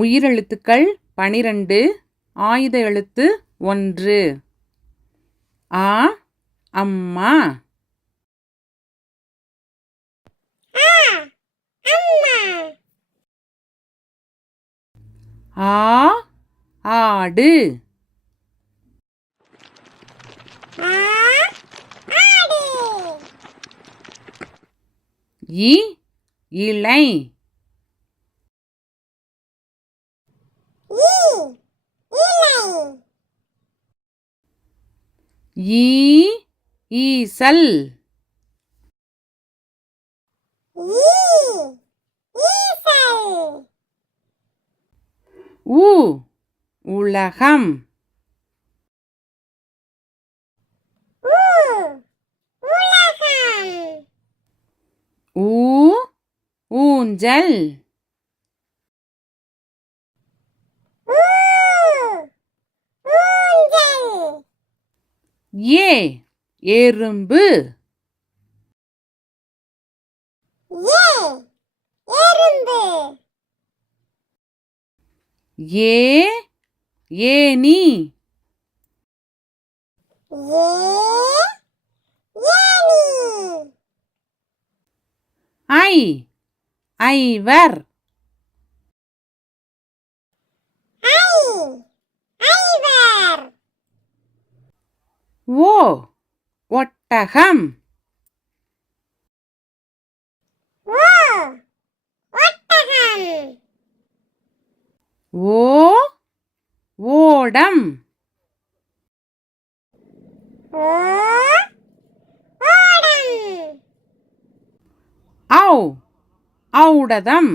உயிரெழுத்துக்கள் 12 ஆயுத எழுத்து 1 ஆ அம்மா ஆ ஆடு இ இலை ஈ ஈசல் உ உலகம் ஊ ஊஞ்சல் ஏ எறும்பு ஏ ஏனி ஐ ஐவர் ஓ ஒட்டகம் ஓ ஓடம் ஔ ஔடதம்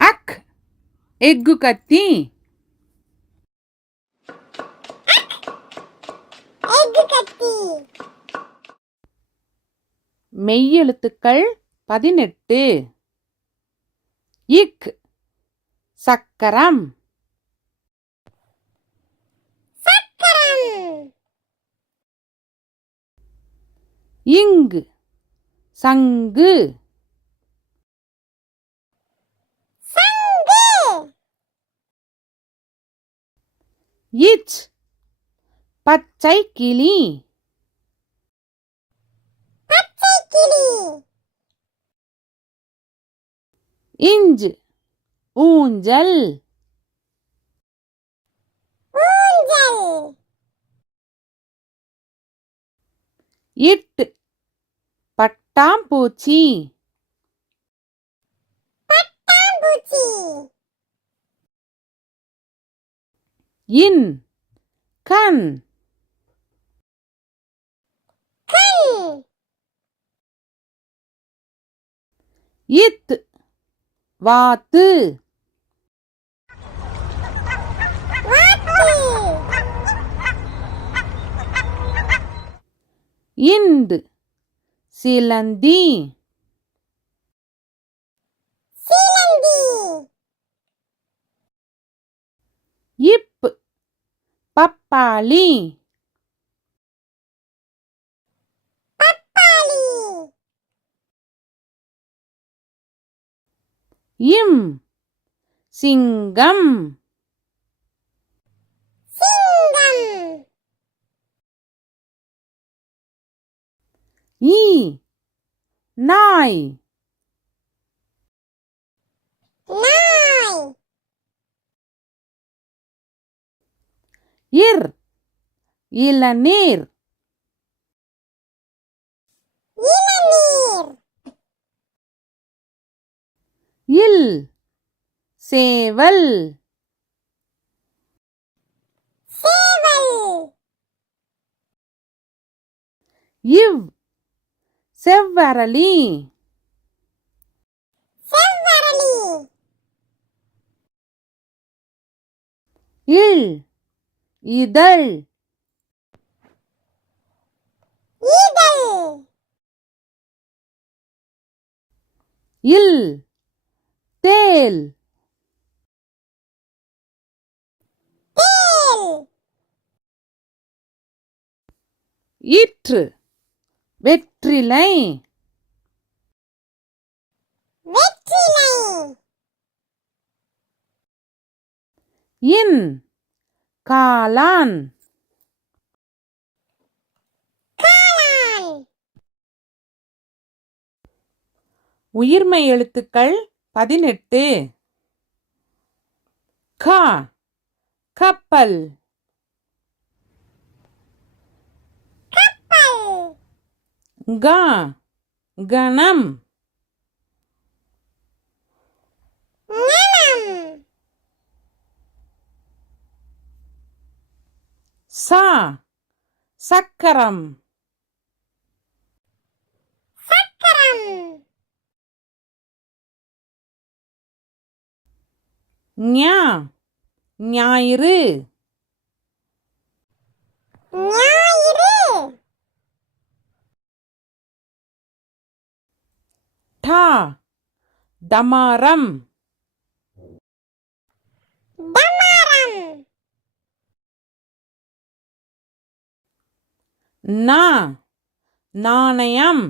அக் எக்கு கத்தி மெய்யெழுத்துக்கள் 18 இக் சக்கரம் இங்கு சங்கு இச் பச்சை கிளி இஞ்ச் ஊஞ்சல் இட் பட்டாம்பூச்சி இன் கண் இத் வாத்து இந்து சிலந்தி இப் பப்பாளி இம் சிங்கம் ஈ நாய் இர் இளநீர் இல் சேவல் இவ் செவ்வரளி இல் இதழ் இல் தேல் இற்று வெற்றிலை வெற்றிலை இன் காளான் காளான் உயிர்மெய் எழுத்துக்கள் 18 க கப்பல் கப்பல் க கணம் ஞனம் ச சக்கரம் சக்கரம் ஞா ஞாயிறு ஞாயிறு ட டமாரம் டமாரம் ந நாணயம்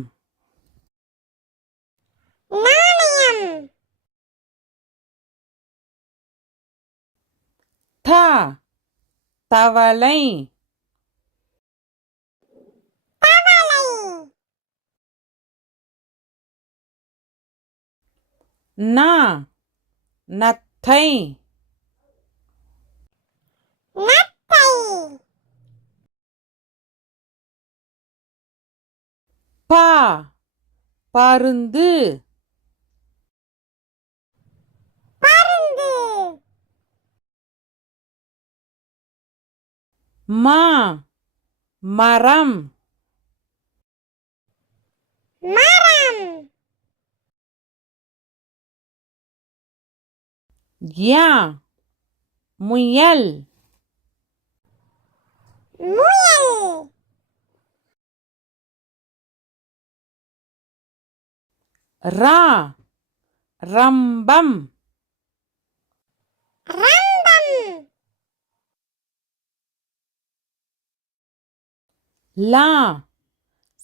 நாணயம் த தவளை தவளை ந நத்தை நத்தை ப பருந்து பருந்து ம மரம் மரம் ய முயல் முயல் ர ரம்பம் ரம்பம் ல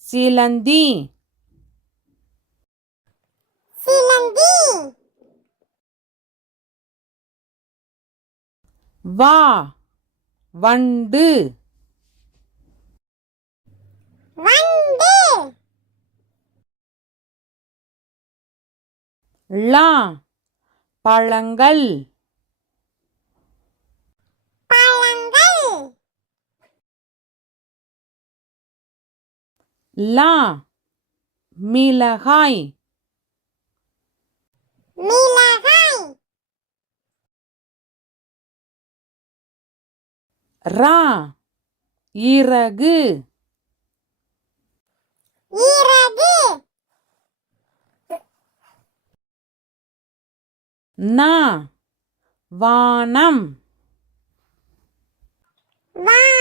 சிலந்தி சிலந்தி வ வண்டு வண்டு ள பழங்கள் பழங்கள் ல மிளகாய் மிளகாய் ர இறகு இறகு ந வானம் வானம்